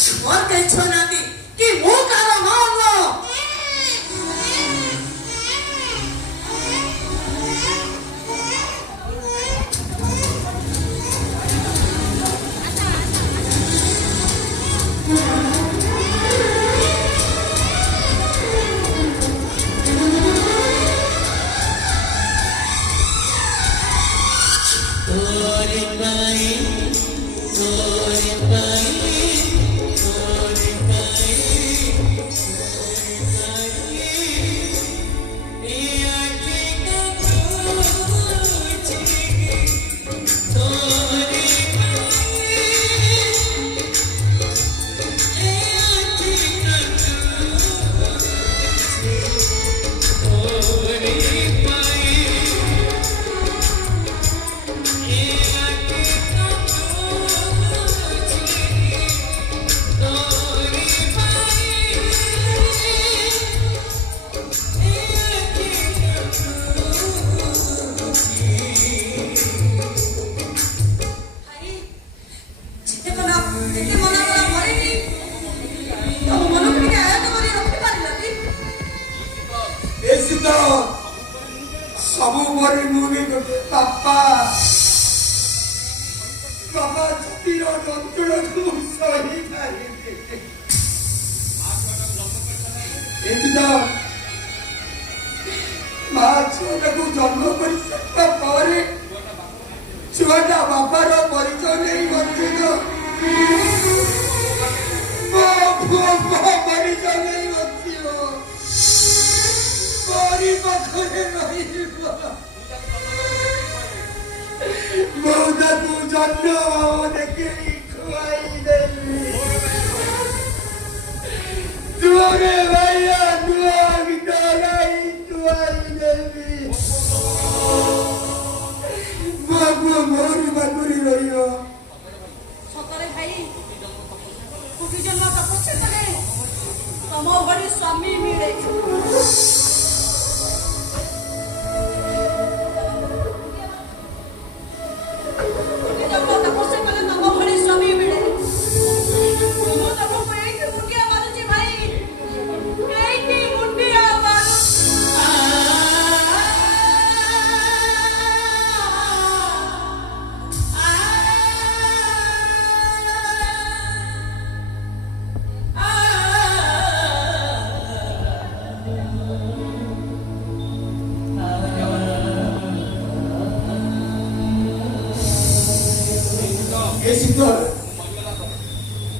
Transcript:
ମୋର କେହି ଛୁଆ ନାହାନ୍ତି କି ମୁଁ କାହାର ମା ନୁହଁ। ସବୁ ପରେ ମୁଁ ବି ଗୋଟେ ବାପା ବାପା ଛାତିର ଯନ୍ତ୍ରଣାକୁ ସହିପାରିବି। ଏଠି ତ ମା ଛୁଆଟାକୁ ଜନ୍ମ କରିସାରିବା ପରେ ଛୁଆଟା ବାପାର ପରିଚୟ ନେଇ ବଞ୍ଚିତ ପରିଚୟ ନେଇ ବଞ୍ଚିବ ପରି ପାଖରେ ରହିବ। ମୁଁ ତାକୁ ଜନ୍ମ ଦେଖେଇ ଖୁଆଇ ଦେବି। ତୁମେ ଭାଇଆ ନୂଆ ଗୀତ ଗାଇ ଖୁଆଇ ଦେବି। ମୋ ପୁଅ ମୋରି ପାଖରେ ରହିବ। ସତରେ ଭାଇ କୋଟି ଜନ୍ମ ତପସ୍ୟା କଲେ ତମ ଭଳି ସ୍ୱାମୀ ମିଳେ।